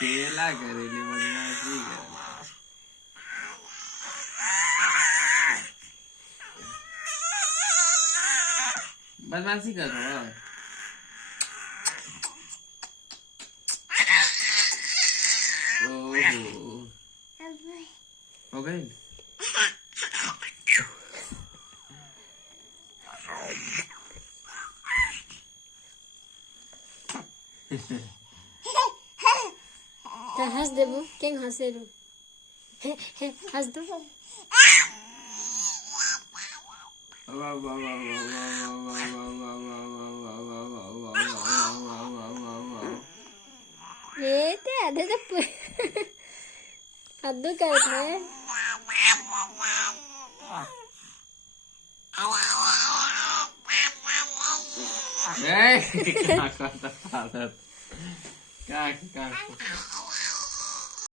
केला करेली बदमाशी कर बदमाशी कर रहा है हो गई हंस देबो क्या हंसे रो हंस दो ये आधे तो कद्दू करते हैं क्या